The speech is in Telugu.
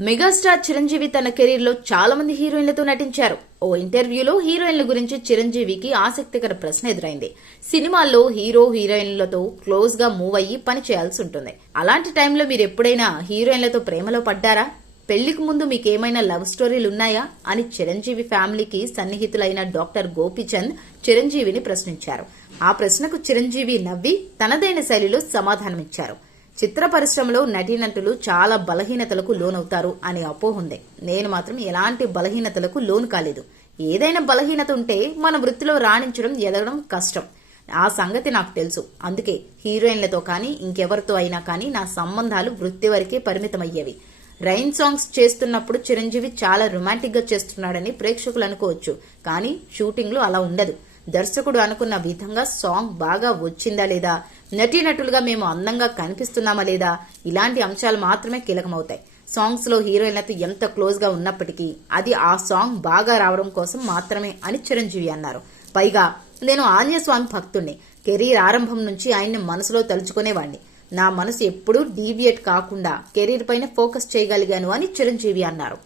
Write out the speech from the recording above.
మెగాస్టార్ చిరంజీవి తన కెరీర్ లో చాలా మంది హీరోయిన్లతో నటించారు. ఓ ఇంటర్వ్యూలో హీరోయిన్ల గురించి చిరంజీవికి ఆసక్తికర ప్రశ్న ఎదురైంది. సినిమాల్లో హీరో హీరోయిన్లతో క్లోజ్ గా మూవ్ అయ్యి పని చేయాల్సి ఉంటుంది. అలాంటి టైంలో మీరు ఎప్పుడైనా హీరోయిన్లతో ప్రేమలో పడ్డారా? పెళ్లికి ముందు మీకేమైనా లవ్ స్టోరీలు ఉన్నాయా అని చిరంజీవి ఫ్యామిలీకి సన్నిహితులైన డాక్టర్ గోపీచంద్ చిరంజీవిని ప్రశ్నించారు. ఆ ప్రశ్నకు చిరంజీవి నవ్వి తనదైన శైలిలో సమాధానమిచ్చారు. చిత్ర పరిశ్రమలో నటీనటులు చాలా బలహీనతలకు లోనవుతారు అనే అపోహ ఉంది. నేను మాత్రం ఎలాంటి బలహీనతలకు లోను కాలేదు. ఏదైనా బలహీనత ఉంటే మన వృత్తిలో రాణించడం ఎదగడం కష్టం. ఆ సంగతి నాకు తెలుసు. అందుకే హీరోయిన్లతో కానీ ఇంకెవరితో అయినా కానీ నా సంబంధాలు వృత్తి వరకే పరిమితమయ్యేవి. రైన్ సాంగ్స్ చేస్తున్నప్పుడు చిరంజీవి చాలా రొమాంటిక్ గా చేస్తున్నాడని ప్రేక్షకులు అనుకోవచ్చు. కానీ షూటింగ్ లో అలా ఉండదు. దర్శకుడు అనుకున్న విధంగా సాంగ్ బాగా వచ్చిందా లేదా, నటీనటులుగా మేము అందంగా కనిపిస్తున్నామా లేదా, ఇలాంటి అంశాలు మాత్రమే కీలకమవుతాయి. సాంగ్స్ లో హీరోయిన్లతో ఎంత క్లోజ్ గా ఉన్నప్పటికీ అది ఆ సాంగ్ బాగా రావడం కోసం మాత్రమే అని చిరంజీవి అన్నారు. పైగా నేను ఆంజనేయస్వామి భక్తుణ్ణి. కెరీర్ ఆరంభం నుంచి ఆయన్ని మనసులో తలుచుకునేవాణ్ణి. నా మనసు ఎప్పుడూ డీవియేట్ కాకుండా కెరీర్ పైన ఫోకస్ చేయగలిగాను అని చిరంజీవి అన్నారు.